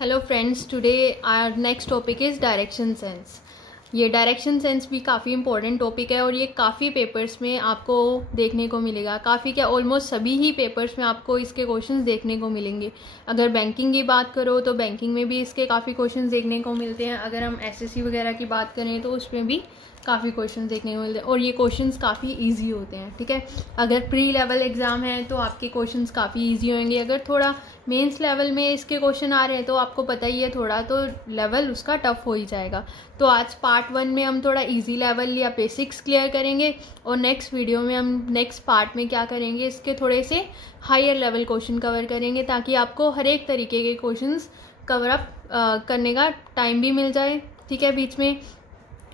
Hello friends, today our next topic is direction sense. ये direction sense भी काफ़ी important topic है और ये काफ़ी पेपर्स में आपको देखने को मिलेगा। काफ़ी क्या ऑलमोस्ट सभी ही पेपर्स में आपको इसके क्वेश्चंस देखने को मिलेंगे। अगर बैंकिंग की बात करो तो बैंकिंग में भी इसके काफ़ी क्वेश्चंस देखने को मिलते हैं। अगर हम एसएससी वगैरह की बात करें तो उसमें भी काफ़ी क्वेश्चंस देखने को मिलते हैं और ये क्वेश्चंस काफ़ी इजी होते हैं। ठीक है, अगर प्री लेवल एग्ज़ाम है तो आपके क्वेश्चंस काफ़ी इजी होंगे। अगर थोड़ा मेंस लेवल में इसके क्वेश्चन आ रहे हैं तो आपको पता ही है, थोड़ा तो लेवल उसका टफ हो ही जाएगा। तो आज पार्ट 1 में हम थोड़ा इजी लेवल या बेसिक्स क्लियर करेंगे और नेक्स्ट वीडियो में हम नेक्स्ट पार्ट में क्या करेंगे, इसके थोड़े से हायर लेवल क्वेश्चन कवर करेंगे ताकि आपको हर एक तरीके के क्वेश्चंस कवर अप करने का टाइम भी मिल जाए। ठीक है, बीच में,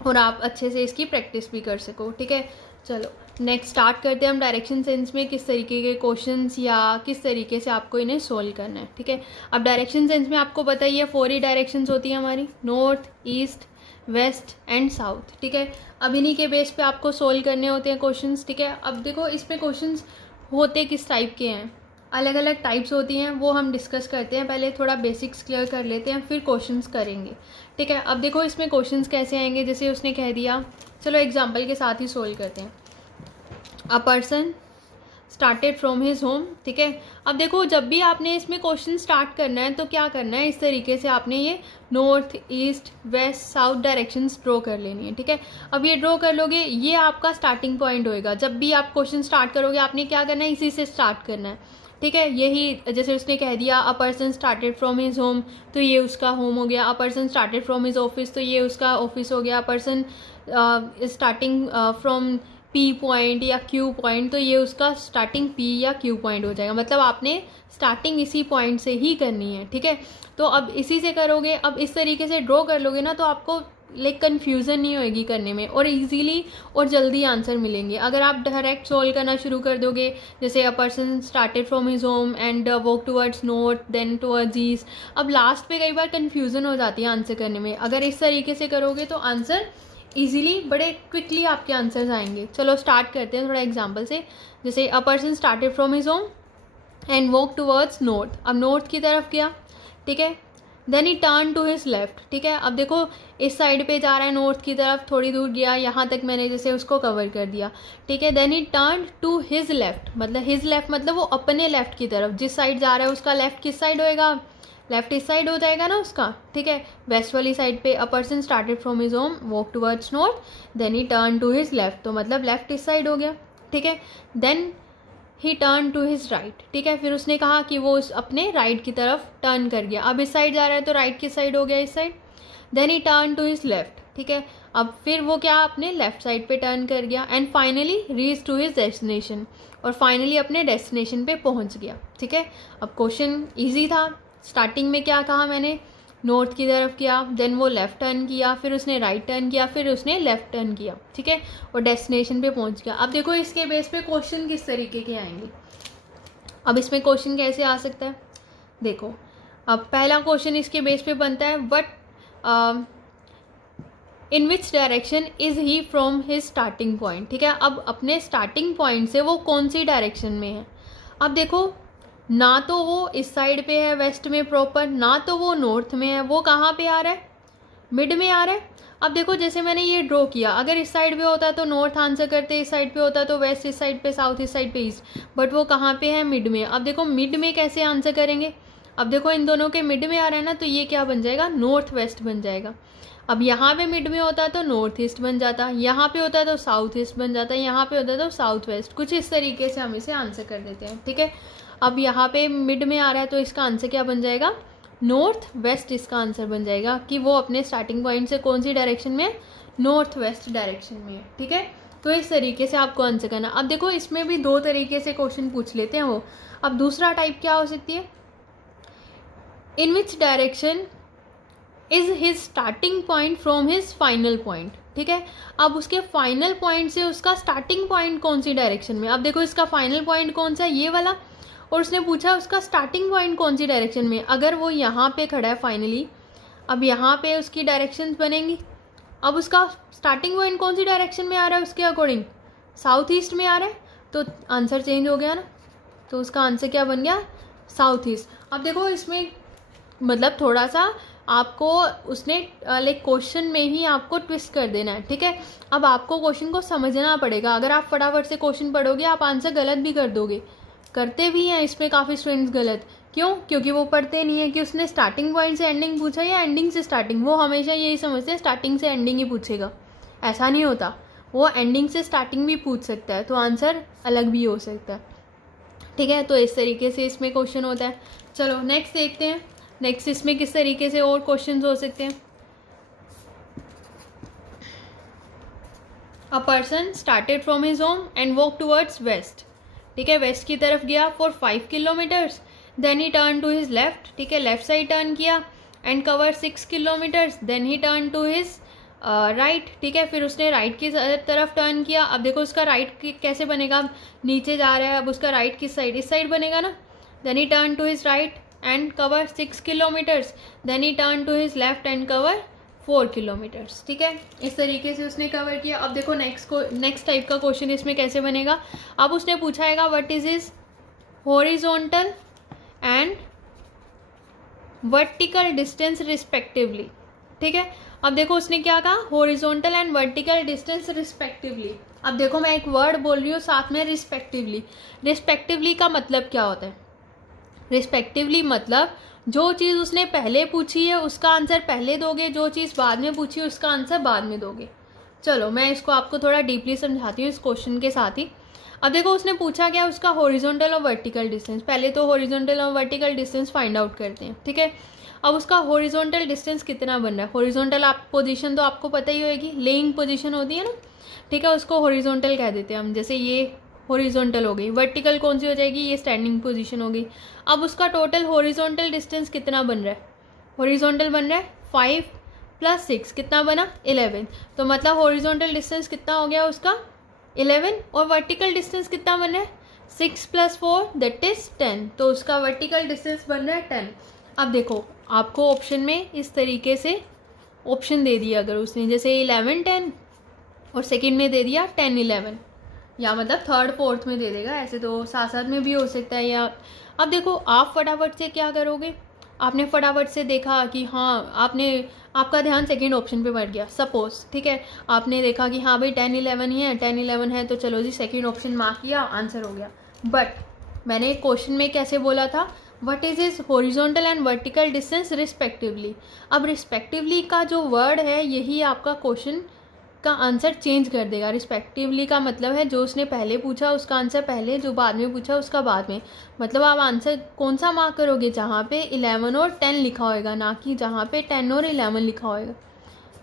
और आप अच्छे से इसकी प्रैक्टिस भी कर सको। ठीक है, चलो नेक्स्ट स्टार्ट करते हैं हम डायरेक्शन सेंस में किस तरीके के क्वेश्चंस या किस तरीके से आपको इन्हें सोल्व करना है। ठीक है, अब डायरेक्शन सेंस में आपको पता ही है 4 ही डायरेक्शंस होती हैं हमारी, north, east, west and south. ठीक है, अब इन्हीं के बेस पे आपको सोल्व करने होते हैं क्वेश्चंस। ठीक है, अब देखो इसमें क्वेश्चंस होते किस टाइप के हैं, अलग अलग टाइप्स होती हैं, वो हम डिस्कस करते हैं। पहले थोड़ा बेसिक्स क्लियर कर लेते हैं, फिर क्वेश्चंस करेंगे। ठीक है, अब देखो इसमें क्वेश्चंस कैसे आएंगे, जैसे उसने कह दिया, चलो एग्जांपल के साथ ही सोल्व करते हैं। A person started from his home. ठीक है, अब देखो जब भी आपने इसमें क्वेश्चन स्टार्ट करना है तो क्या करना है, इस तरीके से आपने ये north, east, west, south directions draw कर लेनी है। ठीक है, अब ये ड्रॉ कर लोगे, ये आपका स्टार्टिंग पॉइंट होएगा। जब भी आप क्वेश्चन स्टार्ट करोगे आपने क्या करना है, इसी से स्टार्ट करना है। ठीक है, यही जैसे उसने कह दिया अ person started from his home, तो ये उसका होम हो गया। अ person started from his office, तो ये उसका ऑफिस हो गया। Person starting from P point या क्यू पॉइंट, तो ये उसका स्टार्टिंग पी या क्यू पॉइंट हो जाएगा। मतलब आपने स्टार्टिंग इसी पॉइंट से ही करनी है। ठीक है, तो अब इसी से करोगे, अब इस तरीके से ड्रॉ कर लोगे ना तो आपको लाइक कन्फ्यूज़न नहीं होएगी करने में और इजीली और जल्दी आंसर मिलेंगे। अगर आप डायरेक्ट सोल्व करना शुरू कर दोगे, जैसे a person started from his home and walk towards north then towards east, अब लास्ट पे कई बार कन्फ्यूज़न हो जाती है आंसर करने में। अगर इस तरीके से करोगे तो आंसर इजीली, बड़े क्विकली आपके आंसर्स आएंगे। चलो स्टार्ट करते हैं थोड़ा एग्जांपल से। जैसे a person started from his home and walk towards north, अब नॉर्थ की तरफ गया। ठीक है, then he turn to his left. ठीक है, अब देखो इस साइड पे जा रहा है नॉर्थ की तरफ, थोड़ी दूर गया, यहाँ तक मैंने जैसे उसको कवर कर दिया। ठीक है, then he turn to his left, मतलब हिज लेफ्ट मतलब वो अपने लेफ्ट की तरफ, जिस साइड जा रहा है उसका लेफ्ट किस साइड होएगा, लेफ्ट इस साइड हो जाएगा ना उसका। ठीक है, वेस्ट वाली साइड पे a person started from his home walk towards north then he turn to his left, तो मतलब लेफ्ट इस साइड हो गया। ठीक है, then he turn to his right. ठीक है, फिर उसने कहा कि वो अपने राइट की तरफ टर्न कर गया। अब इस साइड जा रहा है तो राइट किस साइड हो गया, इस side. Then he turn to his left. ठीक है, अब फिर वो क्या अपने लेफ्ट साइड पे टर्न कर गया and finally reach to his destination, और फाइनली अपने डेस्टिनेशन पे पहुंच गया। ठीक है, अब क्वेश्चन इजी था। स्टार्टिंग में क्या कहा मैंने, नॉर्थ की तरफ किया, देन वो लेफ्ट टर्न किया, फिर उसने राइट टर्न किया, फिर उसने लेफ्ट टर्न किया। ठीक है, और डेस्टिनेशन पे पहुंच गया। अब देखो इसके बेस पे क्वेश्चन किस तरीके के आएंगे। अब इसमें क्वेश्चन कैसे आ सकता है, देखो अब पहला क्वेश्चन इसके बेस पे बनता है, but in which direction is he from his starting point. ठीक है, अब अपने स्टार्टिंग पॉइंट से वो कौन सी डायरेक्शन में है। अब देखो ना तो वो इस साइड पे है वेस्ट में प्रॉपर, ना तो वो नॉर्थ में है, वो कहाँ पे आ रहा है, मिड में आ रहा है। अब देखो जैसे मैंने ये ड्रॉ किया, अगर इस साइड पे होता तो नॉर्थ आंसर करते, इस साइड पे होता तो वेस्ट, इस साइड पे साउथ, इस साइड पे ईस्ट, बट वो कहाँ पे है, मिड में। अब देखो मिड में कैसे आंसर करेंगे, अब देखो इन दोनों के मिड में आ रहा है ना, तो ये क्या बन जाएगा, नॉर्थ वेस्ट बन जाएगा। अब यहाँ पे मिड में होता तो नॉर्थ ईस्ट बन जाता, यहाँ पे होता तो साउथ ईस्ट बन जाता, यहाँ पे होता तो साउथ वेस्ट। कुछ इस तरीके से हम इसे आंसर कर देते हैं। ठीक है, अब यहाँ पे मिड में आ रहा है तो इसका आंसर क्या बन जाएगा, नॉर्थ वेस्ट इसका आंसर बन जाएगा कि वो अपने स्टार्टिंग पॉइंट से कौन सी डायरेक्शन में, नॉर्थ वेस्ट डायरेक्शन में है। ठीक है, तो इस तरीके से आपको आंसर करना। अब देखो इसमें भी 2 तरीके से क्वेश्चन पूछ लेते हैं वो। अब दूसरा टाइप क्या हो सकती है, in which direction is his starting point from his final point. ठीक है, अब उसके फाइनल पॉइंट से उसका स्टार्टिंग पॉइंट कौन सी डायरेक्शन में। अब देखो इसका फाइनल पॉइंट कौन सा है, ये वाला, और उसने पूछा उसका स्टार्टिंग पॉइंट कौन सी डायरेक्शन में। अगर वो यहाँ पे खड़ा है फाइनली, अब यहाँ पे उसकी डायरेक्शंस बनेंगी। अब उसका स्टार्टिंग पॉइंट कौन सी डायरेक्शन में आ रहा है उसके अकॉर्डिंग, साउथ ईस्ट में आ रहा है, तो आंसर चेंज हो गया ना, तो उसका आंसर क्या बन गया, साउथ ईस्ट। अब देखो इसमें मतलब थोड़ा सा आपको उसने लाइक क्वेश्चन में ही आपको ट्विस्ट कर देना है, ठीक है। अब आपको क्वेश्चन को समझना पड़ेगा। अगर आप फटाफट से क्वेश्चन पढ़ोगे आप आंसर गलत भी कर दोगे, करते भी हैं इसमें काफ़ी स्टूडेंट्स गलत। क्यों? क्योंकि वो पढ़ते नहीं है कि उसने स्टार्टिंग पॉइंट से एंडिंग पूछा या एंडिंग से स्टार्टिंग। वो हमेशा यही समझते हैं स्टार्टिंग से एंडिंग ही पूछेगा, ऐसा नहीं होता। वो एंडिंग से स्टार्टिंग भी पूछ सकता है, तो आंसर अलग भी हो सकता है, ठीक है। तो इस तरीके से इसमें क्वेश्चन होता है। चलो नेक्स्ट देखते हैं, नेक्स्ट इसमें किस तरीके से और क्वेश्चंस हो सकते हैं। A person started from his home and walk towards west, ठीक है, वेस्ट की तरफ गया for 5 kilometers, then he turn to his left, ठीक है, लेफ्ट साइड टर्न किया and cover 6 kilometers, then he turn to his right, ठीक है, फिर उसने राइट की तरफ टर्न किया। अब देखो उसका राइट कैसे बनेगा, अब नीचे जा रहा है, अब उसका राइट किस साइड, इस साइड बनेगा ना। Then he turn to his right and cover 6 kilometers, then he turn to his left and cover 4 kilometers, ठीक है। इस तरीके से उसने कवर किया। अब देखो नेक्स्ट टाइप का क्वेश्चन इसमें कैसे बनेगा। अब उसने पूछा है what is his horizontal and vertical distance respectively, ठीक है। अब देखो उसने क्या कहा, horizontal and vertical distance respectively. अब देखो मैं एक वर्ड बोल रही हूँ साथ में रिस्पेक्टिवली। रिस्पेक्टिवली का मतलब क्या होता है? रिस्पेक्टिवली मतलब जो चीज़ उसने पहले पूछी है उसका आंसर पहले दोगे, जो चीज़ बाद में पूछी है उसका आंसर बाद में दोगे। चलो मैं इसको आपको थोड़ा डीपली समझाती हूँ इस क्वेश्चन के साथ ही। अब देखो उसने पूछा क्या, उसका हॉरिजॉन्टल और वर्टिकल डिस्टेंस। पहले तो हॉरिजॉन्टल और वर्टिकल डिस्टेंस फाइंड आउट करते हैं, ठीक है। अब उसका हॉरिजॉन्टल डिस्टेंस कितना बन रहा है। हॉरिजॉन्टल आप पोजीशन तो आपको पता ही होगी, लेइंग पोजीशन होती है ना, ठीक है, उसको हॉरिजॉन्टल कह देते हैं हम। जैसे ये हॉरिजॉन्टल हो गई, वर्टिकल कौन सी हो जाएगी, ये स्टैंडिंग पोजीशन हो गई। अब उसका टोटल हॉरिजॉन्टल डिस्टेंस कितना बन रहा है, हॉरिजॉन्टल बन रहा है 5 + 6 कितना बना 11। तो मतलब हॉरिजॉन्टल डिस्टेंस कितना हो गया उसका 11, और वर्टिकल डिस्टेंस कितना बन रहा है 6 + 4 दैट इज 10। तो उसका वर्टिकल डिस्टेंस बन रहा है 10। अब देखो आपको ऑप्शन में इस तरीके से ऑप्शन दे दिया अगर उसने, जैसे 11 10 और सेकंड में दे दिया 10 11, या मतलब थर्ड फोर्थ में दे देगा, ऐसे तो साथ साथ में भी हो सकता है। या अब देखो आप फटाफट से क्या करोगे, आपने फटाफट से देखा कि हाँ आपका ध्यान सेकंड ऑप्शन पे बढ़ गया सपोज, ठीक है, आपने देखा कि हाँ भाई 10 11 ही है, 10 11 है, तो चलो जी सेकंड ऑप्शन मार्क किया, आंसर हो गया। बट मैंने क्वेश्चन में कैसे बोला था, what is is horizontal and vertical distance respectively. अब रिस्पेक्टिवली का जो वर्ड है यही आपका क्वेश्चन का आंसर चेंज कर देगा। रिस्पेक्टिवली का मतलब है जो उसने पहले पूछा उसका आंसर पहले, जो बाद में पूछा उसका बाद में। मतलब आप आंसर कौन सा मार्क करोगे, जहाँ पे 11 और 10 लिखा होएगा, ना कि जहाँ पे 10 और 11 लिखा होएगा,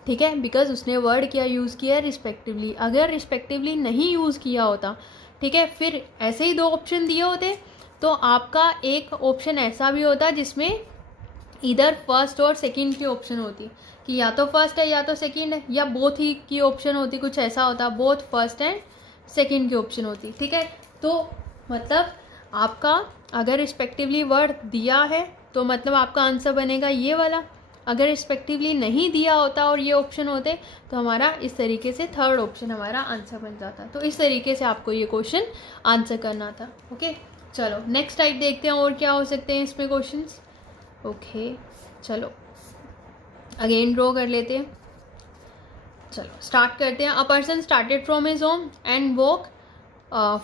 ठीक है, बिकॉज उसने वर्ड क्या यूज़ किया रिस्पेक्टिवली। अगर रिस्पेक्टिवली नहीं यूज़ किया होता, ठीक है, फिर ऐसे ही 2 ऑप्शन दिए होते, तो आपका एक ऑप्शन ऐसा भी होता जिसमें इधर फर्स्ट और सेकंड की ऑप्शन होती, कि या तो फर्स्ट है या तो सेकंड है, या बोथ ही की ऑप्शन होती, कुछ ऐसा होता, बोथ फर्स्ट एंड सेकंड की ऑप्शन होती, ठीक है। तो मतलब आपका अगर रिस्पेक्टिवली वर्ड दिया है तो मतलब आपका आंसर बनेगा ये वाला। अगर रिस्पेक्टिवली नहीं दिया होता और ये ऑप्शन होते तो हमारा इस तरीके से थर्ड ऑप्शन हमारा आंसर बन जाता। तो इस तरीके से आपको ये क्वेश्चन आंसर करना था। ओके चलो नेक्स्ट टाइप देखते हैं और क्या हो सकते हैं इसमें क्वेश्चंस। ओके चलो अगेन ड्रॉ कर लेते हैं। चलो स्टार्ट करते हैं। A person started from his home and walk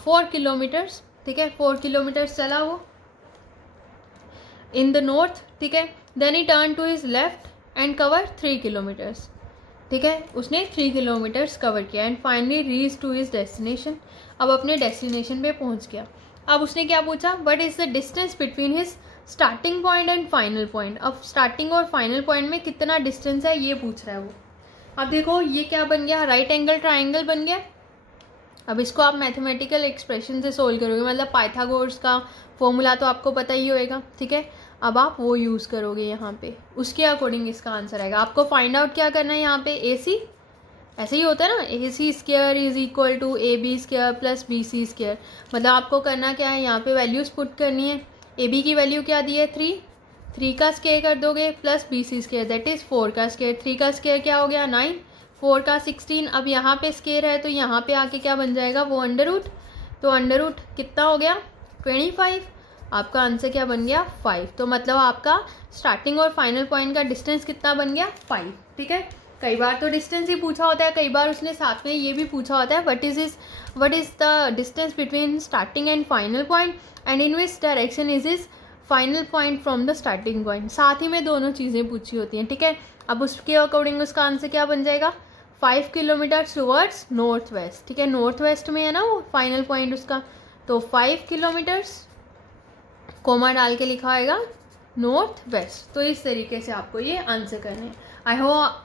4 kilometers, ठीक है, 4 किलोमीटर्स चला वो इन द नॉर्थ, ठीक है। Then he turn to his left and cover 3 kilometers, ठीक है, उसने 3 किलोमीटर्स कवर किया and finally reach to his destination. अब अपने डेस्टिनेशन पे पहुंच गया। अब उसने क्या पूछा, what is the distance between his starting point and final point. अब स्टार्टिंग और फाइनल पॉइंट में कितना डिस्टेंस है ये पूछ रहा है वो। अब देखो ये क्या बन गया, राइट एंगल ट्राइंगल बन गया। अब इसको आप मैथमेटिकल एक्सप्रेशन से सोल्व करोगे, मतलब पाइथागोरस का फॉर्मूला तो आपको पता ही होएगा, ठीक है। अब आप वो यूज़ करोगे यहाँ पे, उसके अकॉर्डिंग इसका आंसर आएगा। आपको फाइंड आउट क्या करना है यहाँ पे, ए सी, ऐसे ही होता है ना, A C square is equal to A B square plus B C square. मतलब आपको करना क्या है, यहाँ पे वैल्यूज़ पुट करनी है। ए बी की वैल्यू क्या दी है 3 का स्क्वायर कर दोगे plus B C square that is 4 का स्क्वायर। 3 का स्क्वायर क्या हो गया 9, 4 का 16। अब यहाँ पे स्क्वायर है तो यहाँ पे आके क्या बन जाएगा वो अंडर रूट। तो अंडर रूट कितना हो गया 25। आपका आंसर क्या बन गया 5। तो मतलब आपका स्टार्टिंग और फाइनल पॉइंट का डिस्टेंस कितना बन गया 5। ठीक है, कई बार तो डिस्टेंस ही पूछा होता है, कई बार उसने साथ में ये भी पूछा होता है what is the distance between starting and final point and in which direction is final point from the starting point. साथ ही में दोनों चीज़ें पूछी होती हैं। ठीक है, अब उसके अकॉर्डिंग उसका आंसर क्या बन जाएगा 5 किलोमीटर टूवर्ड्स नॉर्थ वेस्ट। ठीक है, नॉर्थ वेस्ट में है ना वो फाइनल पॉइंट उसका, तो 5 किलोमीटर्स कोमा डाल के लिखा आएगा नॉर्थ वेस्ट। तो इस तरीके से आपको ये आंसर करने हैं।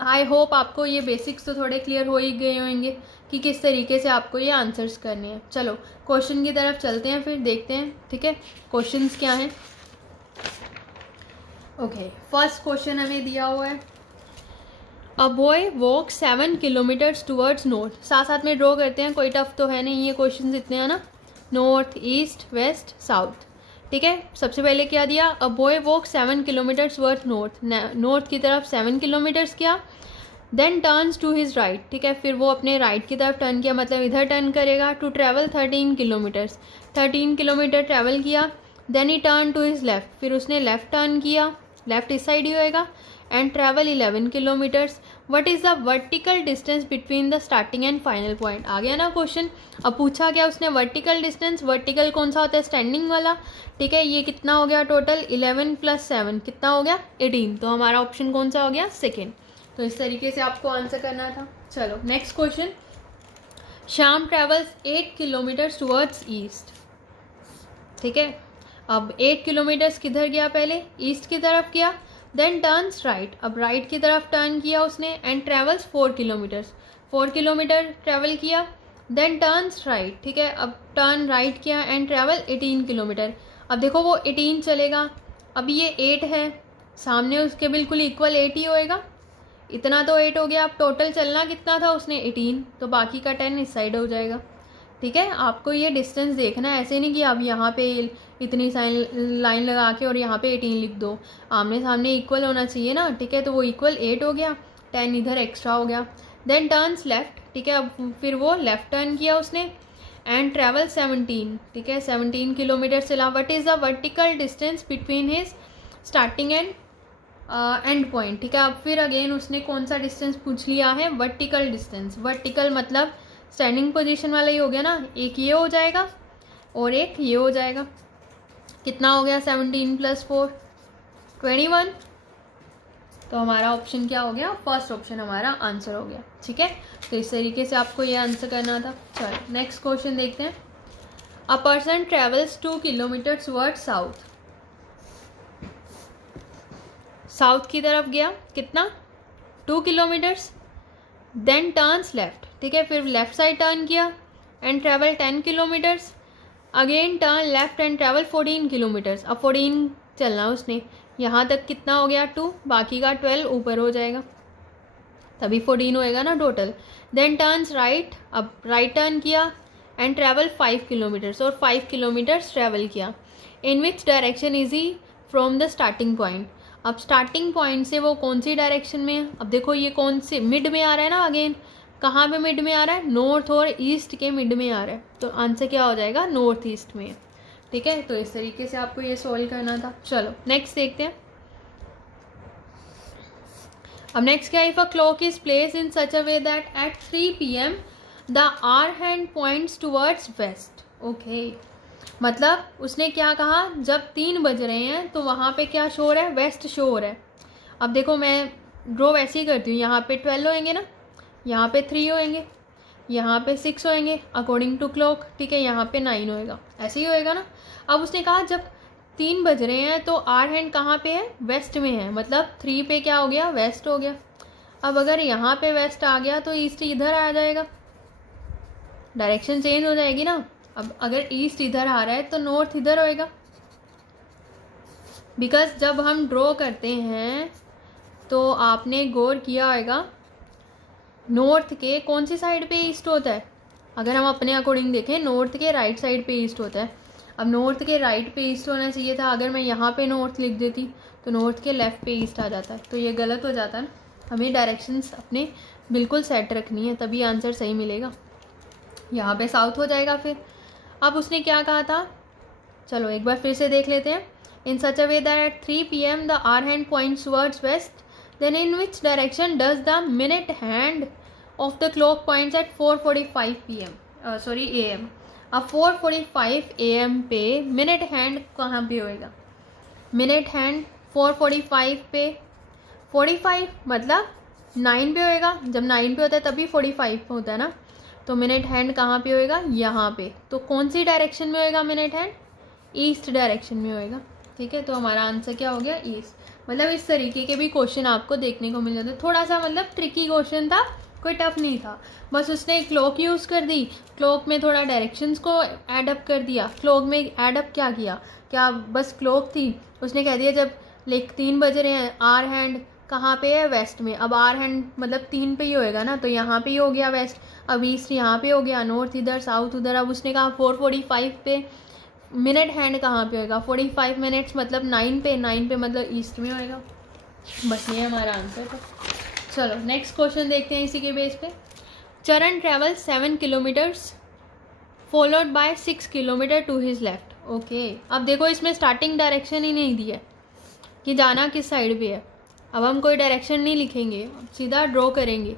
आई होप आपको ये बेसिक्स तो थोड़े क्लियर हो ही गए होंगे कि किस तरीके से आपको ये आंसर्स करने हैं। चलो क्वेश्चन की तरफ चलते हैं, फिर देखते हैं। ठीक है, क्वेश्चंस क्या हैं। ओके, फर्स्ट क्वेश्चन हमें दिया हुआ है अ boy walk 7 kilometres towards north. साथ साथ में ड्रॉ करते हैं, कोई टफ तो है नहीं, ये क्वेश्चन इतने हैं ना। North, east, west, south. ठीक है, सबसे पहले क्या दिया a boy walk 7 kilometers worth north, north की तरफ 7 किलोमीटर्स किया। Then turns to his right. ठीक है, फिर वो अपने राइट की तरफ टर्न किया, मतलब इधर टर्न करेगा। To travel 13 kilometres, 13 kilometre travel किया। Then he turn to his left, फिर उसने लेफ्ट टर्न किया, लेफ्ट इस साइड ही होएगा। And travel 11 kilometres. What is the vertical distance between the starting and final point. आ गया ना क्वेश्चन। अब पूछा क्या उसने वर्टिकल डिस्टेंस, वर्टिकल कौन सा होता है स्टैंडिंग वाला। ठीक है, ये कितना हो गया टोटल 11 + 7 कितना हो गया 18। तो हमारा ऑप्शन कौन सा हो गया सेकेंड। तो इस तरीके से आपको आंसर करना था। चलो next question. Shyam travels 8 kilometres towards east. ठीक है, अब 8 किलोमीटर्स किधर गया, पहले ईस्ट की तरफ गया। देन टर्न्स राइट, अब राइट की तरफ टर्न किया उसने। And travels 4 kilometres, 4 kilometre travel किया। Then turns right. ठीक है, अब टर्न राइट किया एंड ट्रेवल 18 किलोमीटर। अब देखो वो 18 चलेगा, अब ये 8 है, सामने उसके बिल्कुल इक्वल 8 ही होएगा। इतना तो 8 हो गया। अब टोटल चलना कितना था उसने 18, तो बाकी का 10 इस साइड हो जाएगा। ठीक है, आपको ये डिस्टेंस देखना है, ऐसे नहीं कि आप यहाँ पे इतनी लाइन लगा के और यहाँ पे 18 लिख दो। आमने सामने इक्वल होना चाहिए ना। ठीक है, तो वो इक्वल 8 हो गया, 10 इधर एक्स्ट्रा हो गया। Then turns left. ठीक है, अब फिर वो लेफ्ट टर्न किया उसने एंड ट्रैवल 17। ठीक है, 17 किलोमीटर चला। What is the vertical distance between his starting and and point. ठीक है, अब फिर अगेन उसने कौन सा डिस्टेंस पूछ लिया है वर्टिकल डिस्टेंस। वर्टिकल मतलब स्टैंडिंग पोजीशन वाला ही हो गया ना, एक ये हो जाएगा और एक ये हो जाएगा। कितना हो गया 17 + 4 21। तो हमारा ऑप्शन क्या हो गया, फर्स्ट ऑप्शन हमारा आंसर हो गया। ठीक है, तो इस तरीके से आपको ये आंसर करना था। चलो नेक्स्ट क्वेश्चन देखते हैं। A person travels 2 kilometre towards south. South की तरफ गया, कितना 2 किलोमीटर्स। Then turns left. ठीक है, फिर लेफ्ट साइड टर्न किया and travel 10 kilometres. Again turn left and travel 14 kilometres. अब 14 चलना उसने, यहाँ तक कितना हो गया 2, बाकी का 12 ऊपर हो जाएगा, तभी 14 होएगा ना टोटल। देन टर्न्स राइट, अब राइट टर्न किया एंड ट्रैवल 5 किलोमीटर्स, और 5 किलोमीटर्स ट्रैवल किया। In which direction is he from the starting point. अब स्टार्टिंग पॉइंट से वो कौन सी डायरेक्शन में है। अब देखो ये कौन से मिड में आ रहा है ना, अगेन कहाँ पे मिड में आ रहा है, नॉर्थ और ईस्ट के मिड में आ रहा है। तो आंसर क्या हो जाएगा नॉर्थ ईस्ट में। ठीक है, तो इस तरीके से आपको ये सॉल्व करना था। चलो नेक्स्ट देखते हैं। अब नेक्स्ट क्या, if a clock is place in such a way that at 3 PM the hour hand points towards west. Okay, मतलब उसने क्या कहा, जब 3 बज रहे हैं तो वहाँ पे क्या शो हो रहा है, वेस्ट शो हो रहा है। अब देखो मैं ड्रॉ वैसे ही करती हूँ, यहाँ पे 12 होएंगे ना, यहाँ पे 3 होएंगे, यहाँ पे 6 होएंगे अकॉर्डिंग टू क्लॉक। ठीक है, यहाँ पे 9 होएगा, ऐसे ही होएगा ना। अब उसने कहा जब 3 बज रहे हैं तो आर हैंड कहाँ पे है, वेस्ट में है, मतलब 3 पे क्या हो गया, वेस्ट हो गया। अब अगर यहाँ पे वेस्ट आ गया तो ईस्ट इधर आ जाएगा, डायरेक्शन चेंज हो जाएगी ना। अब अगर ईस्ट इधर आ रहा है तो नॉर्थ इधर होएगा, बिकॉज जब हम ड्रॉ करते हैं तो आपने गौर किया होगा नॉर्थ के कौन सी साइड पे ईस्ट होता है। अगर हम अपने अकॉर्डिंग देखें नॉर्थ के राइट साइड पे ईस्ट होता है। अब नॉर्थ के राइट पे ईस्ट होना चाहिए था, अगर मैं यहाँ पे नॉर्थ लिख देती तो नॉर्थ के लेफ़्ट पे ईस्ट आ जाता है, तो ये गलत हो जाता है ना। हमें डायरेक्शंस अपने बिल्कुल सेट रखनी है, तभी आंसर सही मिलेगा। यहाँ पे साउथ हो जाएगा। फिर अब उसने क्या कहा था, चलो एक बार फिर से देख लेते हैं. In such a way that at 3 PM the hour hand points towards west, then in which direction does the minute hand of the clock points at 4:45 PM, sorry AM. अब 4:45 AM पे मिनट हैंड कहाँ पे होएगा? Minute hand 4:45 पे 45 मतलब 9 पे होएगा. जब 9 पे होता है तभी 45 होता है ना. तो मिनट हैंड कहाँ पे होएगा? यहाँ पे. तो कौन सी डायरेक्शन में होएगा मिनट हैंड? ईस्ट डायरेक्शन में होएगा. ठीक है, तो हमारा आंसर क्या हो गया? ईस्ट. मतलब इस तरीके के भी क्वेश्चन आपको देखने को मिल जाते हैं. थोड़ा सा मतलब ट्रिकी क्वेश्चन था, कोई टफ नहीं था. बस उसने क्लॉक यूज़ कर दी, क्लॉक में थोड़ा डायरेक्शंस को एडअप कर दिया. क्लॉक में एडअप क्या किया? क्या बस क्लॉक थी, उसने कह दिया जब 3 बज रहे हैं, आर हैंड कहाँ पे है? वेस्ट में. अब आर हैंड मतलब 3 पे ही होएगा ना, तो यहाँ पे ही हो गया वेस्ट. अब ईस्ट यहाँ पे हो गया, नॉर्थ इधर, साउथ उधर. अब उसने कहा 4:45 पे मिनट हैंड कहाँ पे होएगा? 45 मिनट्स मतलब 9 पे, 9 पे मतलब ईस्ट में होएगा. बस ये हमारा आंसर था. चलो नेक्स्ट क्वेश्चन देखते हैं इसी के बेस पे. Charan travel 7 kilometers followed by 6 kilometre to his left. Okay, अब देखो इसमें स्टार्टिंग डायरेक्शन ही नहीं दिया कि जाना किस साइड पे है. अब हम कोई डायरेक्शन नहीं लिखेंगे, सीधा ड्रॉ करेंगे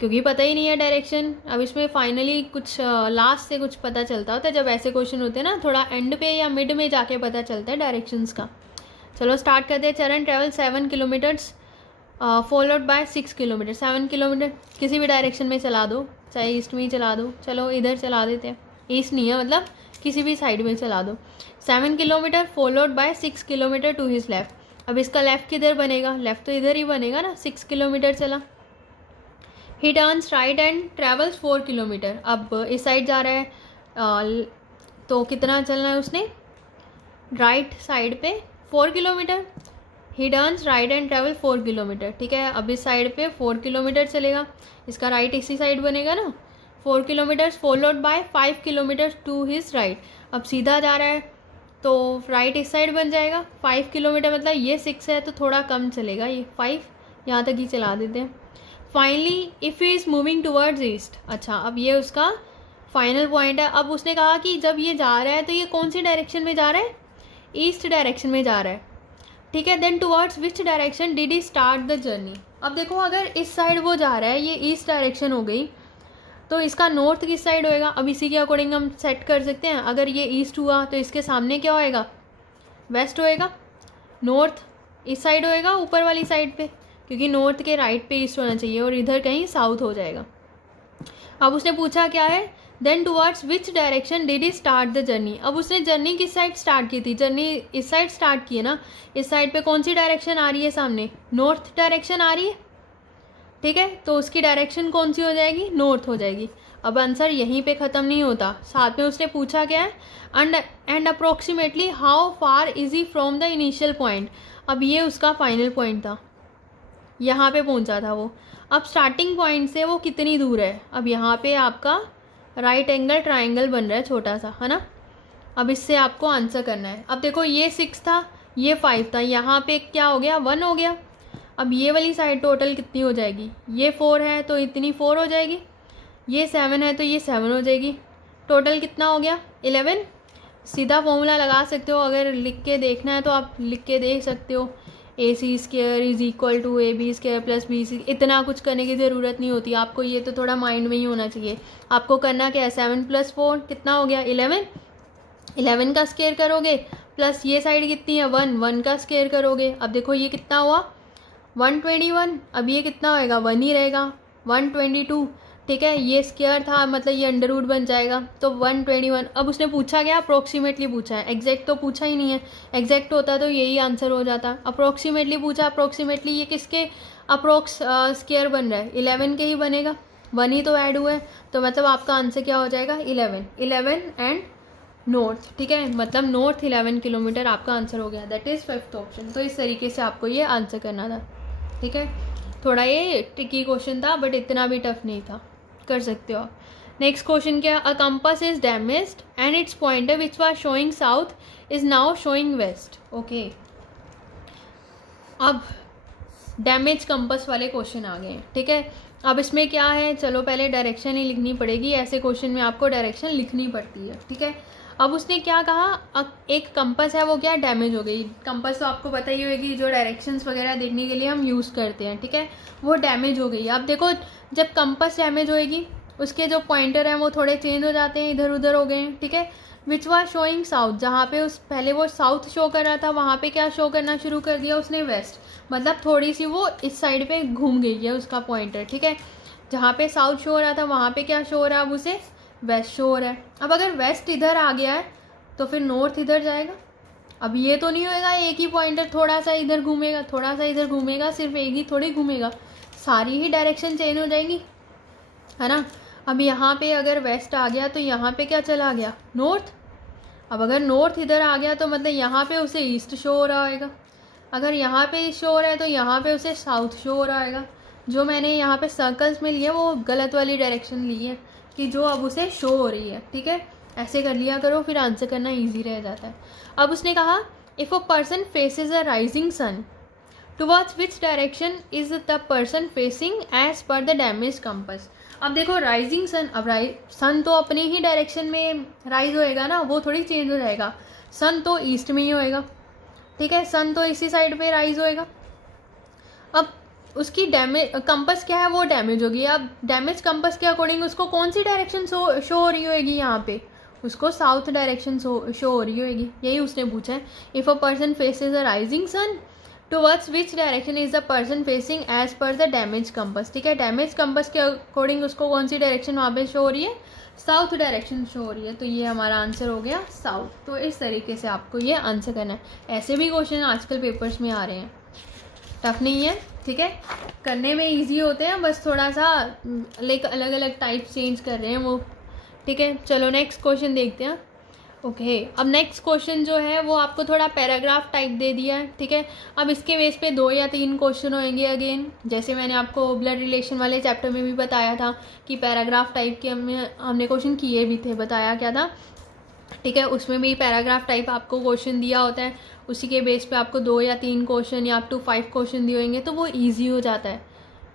क्योंकि पता ही नहीं है डायरेक्शन. अब इसमें फाइनली कुछ लास्ट से कुछ पता चलता होता है. जब ऐसे क्वेश्चन होते हैं ना, थोड़ा एंड पे या मिड में जाके पता चलता है डायरेक्शंस का. चलो स्टार्ट करते हैं. चरण travel 7 kilometers followed by 6 kilometre. 7 kilometre किसी भी डायरेक्शन में चला दो, चाहे ईस्ट में ही चला दो. चलो इधर चला देते हैं, ईस्ट नहीं है मतलब किसी भी साइड में चला दो. 7 kilometer followed by 6 kilometre to his left. अब इसका लेफ़्ट किधर बनेगा? लेफ़्ट तो इधर ही बनेगा ना. 6 किलोमीटर चला. ही turns right and travels 4 kilometre. अब इस साइड जा रहा है, तो कितना चलना है उसने? राइट साइड पे 4 kilometre. He turns right and travel 4 kilometre. ठीक है, अब इस साइड पे 4 किलोमीटर चलेगा. इसका राइट इसी साइड बनेगा ना. 4 kilometers followed by 5 kilometer to his right. अब सीधा जा रहा है तो राइट इस साइड बन जाएगा. 5 किलोमीटर मतलब ये 6 है तो थोड़ा कम चलेगा, ये 5 यहाँ तक ही चला देते हैं. Finally if he is moving towards east. अच्छा, अब ये उसका फाइनल पॉइंट है. अब उसने कहा कि जब ये जा रहा है तो ये कौन सी डायरेक्शन में जा रहा है? ईस्ट डायरेक्शन में जा रहा है. ठीक है, then towards which direction did he start the journey. अब देखो अगर इस साइड वो जा रहा है, ये ईस्ट डायरेक्शन हो गई, तो इसका नॉर्थ किस साइड होएगा? अब इसी के अकॉर्डिंग हम सेट कर सकते हैं. अगर ये ईस्ट हुआ तो इसके सामने क्या होएगा? वेस्ट होएगा. नॉर्थ इस साइड होएगा, ऊपर वाली साइड पे, क्योंकि नॉर्थ के राइट पे ईस्ट होना चाहिए और इधर कहीं साउथ हो जाएगा. अब उसने पूछा क्या है? Then towards which direction did he start the journey. अब उसने जर्नी किस साइड स्टार्ट की थी? जर्नी इस साइड स्टार्ट की है ना. इस साइड पे कौन सी डायरेक्शन आ रही है सामने? नॉर्थ डायरेक्शन आ रही है. ठीक है, तो उसकी डायरेक्शन कौन सी हो जाएगी? नॉर्थ हो जाएगी. अब आंसर यहीं पे ख़त्म नहीं होता, साथ में उसने पूछा क्या है? And approximately how far is he from the initial point. अब ये उसका फाइनल पॉइंट था, यहाँ पे पहुँचा था वो. अब स्टार्टिंग पॉइंट से वो कितनी दूर है? अब यहाँ पे आपका राइट एंगल ट्राइंगल बन रहा है छोटा सा, है ना. अब इससे आपको आंसर करना है. अब देखो ये 6 था, ये 5 था, यहाँ पे क्या हो गया? 1 हो गया. अब ये वाली साइड टोटल कितनी हो जाएगी? ये 4 है तो इतनी 4 हो जाएगी. ये 7 है तो ये 7 हो जाएगी. टोटल कितना हो गया? 11. सीधा फॉर्मूला लगा सकते हो, अगर लिख के देखना है तो आप लिख के देख सकते हो. AC² is equal to AB² plus BC. इतना कुछ करने की ज़रूरत नहीं होती आपको, ये तो थोड़ा माइंड में ही होना चाहिए. आपको करना क्या है? 7 + 4 कितना हो गया? 11. 11 का स्क्वायर करोगे, प्लस ये साइड कितनी है? 1 का स्क्वायर करोगे. अब देखो ये कितना हुआ? 121. अब ये कितना होएगा? 1 ही रहेगा. 122. ठीक है, ये स्क्वायर था मतलब ये अंडर रूट बन जाएगा, तो 121. अब उसने पूछा क्या? अप्रोक्सीमेटली पूछा है, एग्जैक्ट तो पूछा ही नहीं है. एग्जैक्ट होता तो यही आंसर हो जाता. अप्रोक्सीमेटली पूछा. अप्रोक्सीमेटली ये किसके अप्रोक्स स्क्वायर बन रहा है? 11 के ही बनेगा. 1 ही तो ऐड हुआ है, तो मतलब आपका आंसर क्या हो जाएगा? 11 एंड नॉर्थ. ठीक है, मतलब नॉर्थ 11 किलोमीटर आपका आंसर हो गया. That is 5th option. तो इस तरीके से आपको ये आंसर करना था. ठीक है, थोड़ा ये ट्रिकी क्वेश्चन था बट इतना भी टफ नहीं था, कर सकते हो आप. नेक्स्ट क्वेश्चन क्या? A compass is damaged and its pointer which was showing south is now showing west. Okay, अब डैमेज कंपास वाले क्वेश्चन आ गए हैं. ठीक है, अब इसमें क्या है? चलो पहले डायरेक्शन ही लिखनी पड़ेगी. ऐसे क्वेश्चन में आपको डायरेक्शन लिखनी पड़ती है. ठीक है, अब उसने क्या कहा, एक कंपास है वो क्या डैमेज हो गई। कंपास तो आपको पता ही होगी, जो डायरेक्शंस वगैरह देखने के लिए हम यूज़ करते हैं, ठीक है, वो डैमेज हो गई। अब देखो जब कंपास डैमेज होएगी उसके जो पॉइंटर हैं वो थोड़े चेंज हो जाते हैं, इधर उधर हो गए हैं, ठीक है। विच वाज शोइंग साउथ, जहाँ पे उस पहले वो साउथ शो कर रहा था वहाँ पे क्या शो करना शुरू कर दिया उसने, वेस्ट। मतलब थोड़ी सी वो इस साइड पे घूम गई है उसका पॉइंटर, ठीक है। जहाँ पे साउथ शो हो रहा था वहाँ पे क्या शो हो रहा है, अब उसे वेस्ट शो हो रहा है। अब अगर वेस्ट इधर आ गया है तो फिर नॉर्थ इधर जाएगा। अब ये तो नहीं होएगा एक ही पॉइंटर थोड़ा सा इधर घूमेगा थोड़ा सा इधर घूमेगा, सिर्फ एक ही थोड़ी घूमेगा, सारी ही डायरेक्शन चेंज हो जाएंगी, है ना। अब यहाँ पे अगर वेस्ट आ गया तो यहाँ पे क्या चला गया, नॉर्थ। अब अगर नॉर्थ इधर आ गया तो मतलब यहाँ पे उसे ईस्ट शो हो रहा होगा, अगर यहाँ पे ईस्ट शो हो रहा है तो यहाँ पे उसे साउथ शो हो रहा होगा। जो मैंने यहाँ पे सर्कल्स में लिए वो गलत वाली डायरेक्शन ली है कि जो अब उसे शो हो रही है, ठीक है। ऐसे कर लिया करो, फिर आंसर करना ईजी रह जाता है। अब उसने कहा if a person faces a rising sun towards which direction is the person facing as per the damage compass. अब देखो राइजिंग सन, अब सन तो अपनी ही डायरेक्शन में राइज होएगा ना, वो थोड़ी चेंज हो जाएगा। सन तो ईस्ट में ही होएगा, ठीक है, सन तो इसी साइड पे राइज होएगा। अब उसकी डैमेज कंपास क्या है, वो डैमेज होगी। अब डैमेज कंपास के अकॉर्डिंग उसको कौन सी डायरेक्शन शो हो रही होगी, यहाँ पे उसको साउथ डायरेक्शन शो हो रही होगी, यही उसने पूछा है। If a person faces a rising sun towards which direction is the person facing as per the damage compass, ठीक है। डैमेज कंपास के अकॉर्डिंग उसको कौन सी डायरेक्शन वहाँ पे शो हो रही है, साउथ डायरेक्शन शो हो रही है, तो ये हमारा आंसर हो गया साउथ। तो इस तरीके से आपको ये आंसर करना है। ऐसे भी क्वेश्चन आजकल पेपर्स में आ रहे हैं, टफ नहीं है, ठीक है, करने में इजी होते हैं, बस थोड़ा सा लाइक अलग अलग टाइप चेंज कर रहे हैं वो, ठीक है। चलो नेक्स्ट क्वेश्चन देखते हैं। ओके अब नेक्स्ट क्वेश्चन जो है वो आपको थोड़ा पैराग्राफ टाइप दे दिया है, ठीक है। अब इसके बेस पे 2 या 3 क्वेश्चन होंगे अगेन, जैसे मैंने आपको ब्लड रिलेशन वाले चैप्टर में भी बताया था कि पैराग्राफ टाइप के हमने क्वेश्चन किए भी थे, बताया क्या था, ठीक है। उसमें भी पैराग्राफ टाइप आपको क्वेश्चन दिया होता है, उसी के बेस पे आपको 2 या 3 क्वेश्चन या अप टू 5 क्वेश्चन दिए होंगे, तो वो ईजी हो जाता है,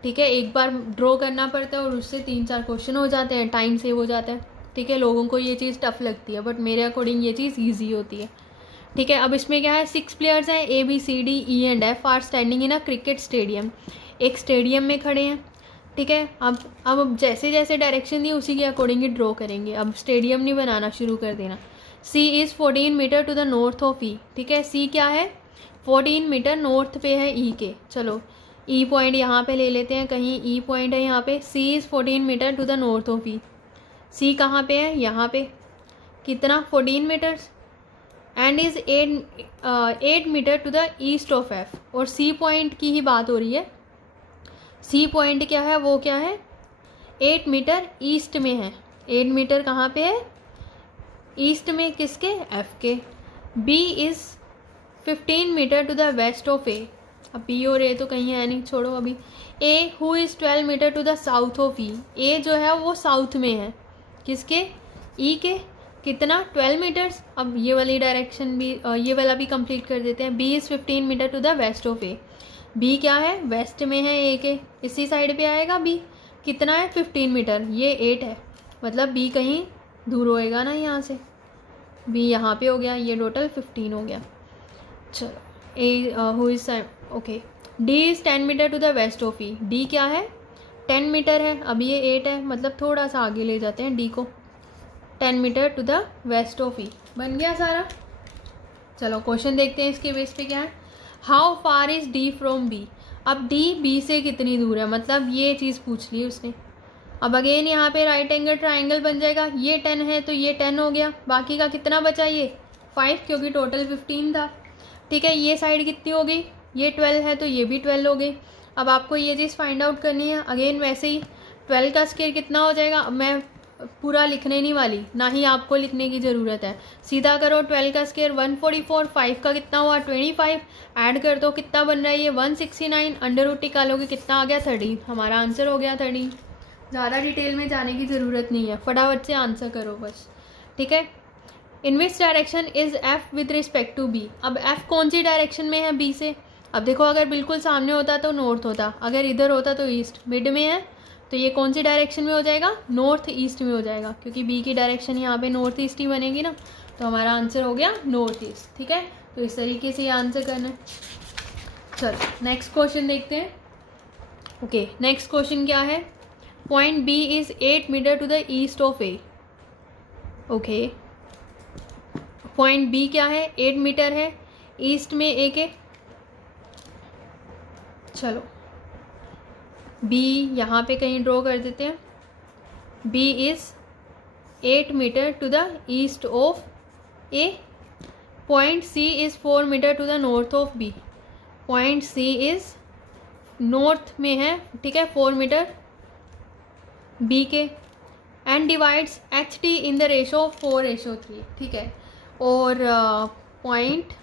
ठीक है। एक बार ड्रॉ करना पड़ता है और उससे 3-4 क्वेश्चन हो जाते हैं, टाइम सेव हो जाता है, ठीक है। लोगों को ये चीज़ टफ लगती है बट मेरे अकॉर्डिंग ये चीज़ ईजी होती है, ठीक है। अब इसमें क्या है, 6 प्लेयर्स हैं, ABCDE and F are standing in a cricket stadium. एक स्टेडियम में खड़े हैं, ठीक है। अब जैसे जैसे डायरेक्शन दी उसी के अकॉर्डिंग ही ड्रॉ करेंगे, अब स्टेडियम नहीं बनाना शुरू कर देना। C is 14 metre to the north of E, ठीक है। C क्या है, 14 मीटर नॉर्थ पे है E के। चलो E पॉइंट यहाँ पे ले लेते हैं, कहीं E पॉइंट है यहाँ पे। C is 14 metre to the north of E। C कहाँ पे है, यहाँ पे, कितना 14 metres, and is 8 metre to the east of F। और C पॉइंट की ही बात हो रही है। C पॉइंट क्या है, वो क्या है, 8 मीटर ईस्ट में है। 8 मीटर कहाँ पे है, ईस्ट में, किसके, F के। B is 15 metre to the west of A। अब B और A तो कहीं है नहीं, छोड़ो अभी। A who is 12 metre to the south of E। A जो है वो साउथ में है, किसके, E के, कितना 12 मीटर्स। अब ये वाली डायरेक्शन भी ये वाला भी कंप्लीट कर देते हैं। B is 15 metre to the west of A। B क्या है, वेस्ट में है A के, इसी साइड पे आएगा B, कितना है 15 मीटर, ये 8 है, मतलब B कहीं दूर होएगा ना यहाँ से, B यहाँ पे हो गया, ये टोटल 15 हो गया। चलो A who is okay. D is 10 metre to the west of E। D क्या है, 10 मीटर है, अब ये 8 है, मतलब थोड़ा सा आगे ले जाते हैं D को, 10 metre to the west of E। बन गया सारा। चलो क्वेश्चन देखते हैं इसके बेस पे क्या है। How far is D from B। अब D B से कितनी दूर है, मतलब ये चीज़ पूछ ली उसने। अब अगेन यहाँ पे राइट एंगल ट्राइंगल बन जाएगा, ये 10 है तो ये 10 हो गया, बाकी का कितना बचा, ये 5, क्योंकि टोटल 15 था, ठीक है। ये साइड कितनी हो गई, ये 12 है तो ये भी 12 हो गई। अब आपको ये चीज़ फाइंड आउट करनी है। अगेन वैसे ही 12 का स्क्वायर कितना हो जाएगा, अब मैं पूरा लिखने नहीं वाली, ना ही आपको लिखने की ज़रूरत है, सीधा करो। 12 का स्क्वायर 144, 5 का कितना हुआ 25, ऐड कर दो, कितना बन रहा है ये 169, अंडर रूट निकालोगे कितना आ गया 30, हमारा आंसर हो गया 30। ज़्यादा डिटेल में जाने की ज़रूरत नहीं है, फटाफट से आंसर करो बस, ठीक है। In which direction is F with respect to B। अब F कौन सी डायरेक्शन में है B से। अब देखो अगर बिल्कुल सामने होता तो नॉर्थ होता, अगर इधर होता तो ईस्ट, मिड में है तो ये कौन सी डायरेक्शन में हो जाएगा, नॉर्थ ईस्ट में हो जाएगा, क्योंकि B की डायरेक्शन यहाँ पे नॉर्थ ईस्ट ही बनेगी ना। तो हमारा आंसर हो गया नॉर्थ ईस्ट। ठीक है, तो इस तरीके से ये आंसर करना है। चलो नेक्स्ट क्वेश्चन देखते हैं। ओके, नेक्स्ट क्वेश्चन क्या है? Point B is 8 metre to the east of A. Okay, point B क्या है? 8 मीटर है, ईस्ट में ए के। चलो बी यहाँ पे कहीं ड्रॉ कर देते हैं। B is 8 metre to the east of A. Point C is 4 metre to the north of B. Point C is north में है, ठीक है, 4 मीटर बी के, and divides H D in the ratio 4:3। ठीक है, और पॉइंट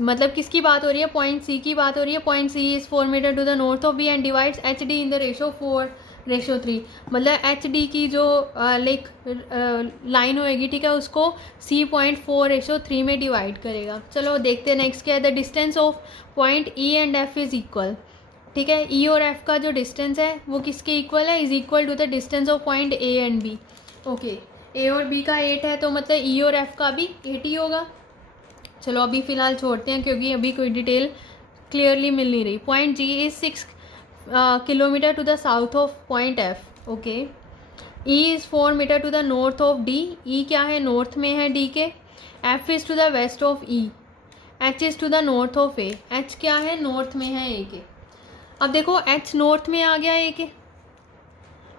मतलब किसकी बात हो रही है? पॉइंट सी की बात हो रही है। Point C is 4 metre to the north of B and divides H D in the ratio 4:3। मतलब एच डी की जो लाइन होएगी, ठीक है, उसको सी पॉइंट 4:3 में डिवाइड करेगा। चलो देखते हैं नेक्स्ट क्या है। The distance of point E and F is equal. ठीक है, ई और एफ का जो डिस्टेंस है वो किसके इक्वल है? Is equal to the distance of point A and B. Okay, A और बी का 8 है, तो मतलब ई और एफ का भी 8 ही होगा। चलो अभी फ़िलहाल छोड़ते हैं क्योंकि अभी कोई डिटेल क्लियरली मिल नहीं रही। Point G is 6 kilometre to the south of point F. Okay, E is 4 metre to the north of D. E क्या है? नॉर्थ में है डी के। F is to the west of E. H is to the north of A. H क्या है? North में है ए के। अब देखो एच नॉर्थ में आ गया ए के।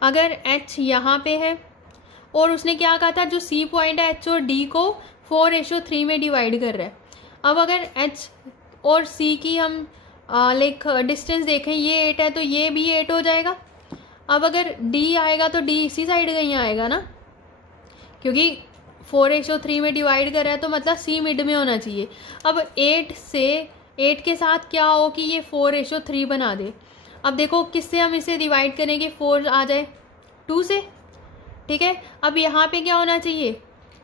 अगर एच यहाँ पे है और उसने क्या कहा था, जो सी पॉइंट है एच और डी को 4:3 में डिवाइड कर रहा है। अब अगर एच और सी की हम लाइक डिस्टेंस देखें, ये 8 है तो ये भी 8 हो जाएगा। अब अगर डी आएगा तो डी इसी साइड कहीं आएगा ना, क्योंकि 4:3 में डिवाइड कर रहा है, तो मतलब सी मिड में होना चाहिए। अब 8 के साथ क्या हो कि ये 4:3 बना दे। अब देखो किससे हम इसे डिवाइड करेंगे, 4 आ जाए 2 से। ठीक है, अब यहाँ पे क्या होना चाहिए?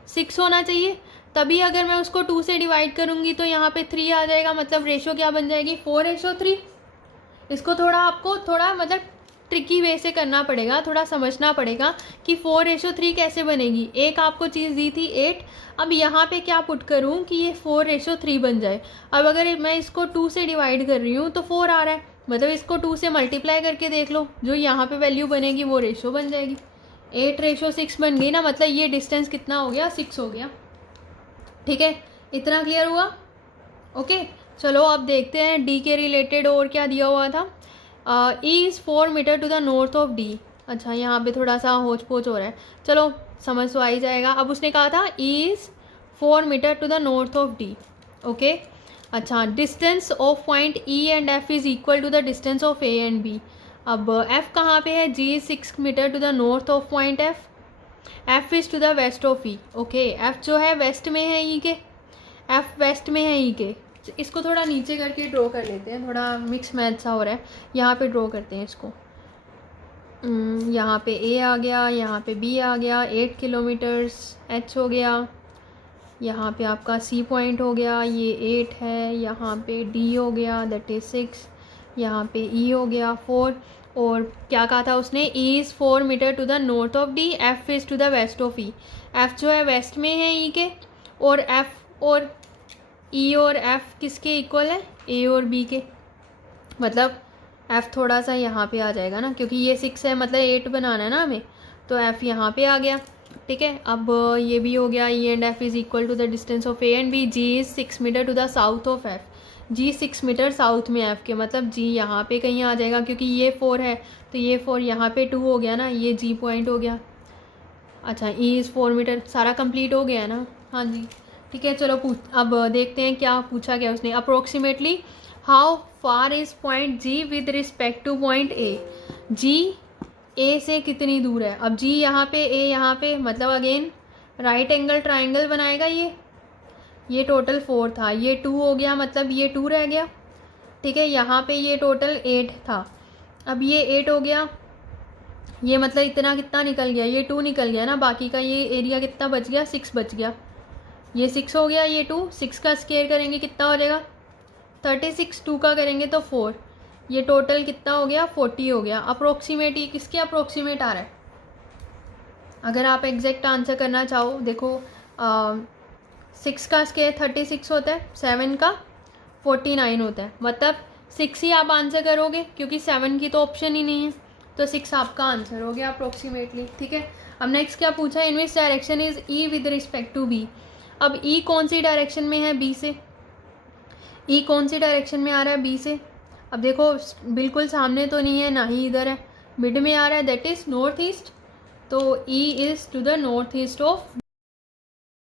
6 होना चाहिए। तभी अगर मैं उसको 2 से डिवाइड करूँगी तो यहाँ पे 3 आ जाएगा। मतलब रेशो क्या बन जाएगी? 4:3। इसको थोड़ा आपको थोड़ा मतलब ट्रिकी वे से करना पड़ेगा, थोड़ा समझना पड़ेगा कि 4:3 कैसे बनेगी। एक आपको चीज़ दी थी 8, अब यहाँ पे क्या पुट करूँ कि ये 4:3 बन जाए। अब अगर मैं इसको 2 से डिवाइड कर रही हूँ तो 4 आ रहा है, मतलब इसको 2 से मल्टीप्लाई करके देख लो, जो यहाँ पे वैल्यू बनेगी वो रेशो बन जाएगी। 8:6 बन गई ना, मतलब ये डिस्टेंस कितना हो गया? 6 हो गया। ठीक है, इतना क्लियर हुआ? ओके, चलो अब देखते हैं डी के रिलेटेड और क्या दिया हुआ था। E is 4 metre to the north of D. अच्छा, यहाँ पे थोड़ा सा होच पोच हो रहा है, चलो समझ तो आ ही जाएगा। अब उसने कहा था E is 4 metre to the north of D. Okay, अच्छा, distance of point E and F is equal to the distance of A and B. अब एफ कहाँ पे है? G is 6 metre to the north of point F. F is to the west of E. Okay, F जो है waste में है ई के, F waste में है ई के। इसको थोड़ा नीचे करके ड्रॉ कर लेते हैं, थोड़ा मिक्स मैच सा हो रहा है। यहाँ पे ड्रॉ करते हैं इसको। यहाँ पे ए आ गया, यहाँ पे बी आ गया, 8 किलोमीटर्स एच हो गया, यहाँ पे आपका सी पॉइंट हो गया, ये 8 है, यहाँ पे डी हो गया दैट इज़ 6, यहाँ पे ई हो गया 4। और क्या कहा था उसने? E is 4 metre to the north of D, F is to the west of E. F जो है वेस्ट में है ई के, और एफ और ई और एफ किसके इक्वल है? ए और बी के। मतलब एफ थोड़ा सा यहाँ पे आ जाएगा ना, क्योंकि ये 6 है, मतलब 8 बनाना है ना हमें, तो एफ यहाँ पे आ गया। ठीक है, अब ये भी हो गया। E and F is equal to the distance of A and B. G is 6 metre to the south of F. G 6 metre south में एफ के, मतलब जी यहाँ पे कहीं आ जाएगा, क्योंकि ये 4 है तो ये 4 यहाँ पे 2 हो गया ना, ये जी पॉइंट हो गया। अच्छा, ई इज़ 4 मीटर, सारा कंप्लीट हो गया ना? हाँ जी, ठीक है। चलो अब देखते हैं क्या पूछा गया उसने। Approximately how far is point G with respect to point A. G A से कितनी दूर है? अब जी यहाँ पे, ए यहाँ पे, मतलब अगेन राइट एंगल ट्राइंगल बनाएगा ये टोटल 4 था, ये 2 हो गया, मतलब ये 2 रह गया। ठीक है, यहाँ पे ये टोटल 8 था, अब ये 8 हो गया, ये मतलब इतना कितना निकल गया? ये 2 निकल गया ना, बाकी का ये एरिया कितना बच गया? 6 बच गया। ये 6 हो गया, ये 2, 6 का स्क्वायर करेंगे कितना हो जाएगा? 36, 2 का करेंगे तो 4, ये टोटल कितना हो गया? 40 हो गया। अप्रोक्सीमेट, ये किसके अप्रोक्सीमेट आ रहा है? अगर आप एग्जैक्ट आंसर करना चाहो, देखो 6 का स्क्वायर 36 होता है, 7 का 49 होता है, मतलब 6 ही आप आंसर करोगे क्योंकि 7 की तो ऑप्शन ही नहीं है, तो 6 आपका आंसर हो गया अप्रोक्सीमेटली। ठीक है, अब नेक्स्ट क्या पूछा, in which direction is E with respect to B. अब ई कौन सी डायरेक्शन में है, बी से। ई कौन सी डायरेक्शन में आ रहा है, बी से। अब देखो बिल्कुल सामने तो नहीं है, ना ही इधर है, मिड में आ रहा है, दैट इज नॉर्थ ईस्ट, तो E is to the north east of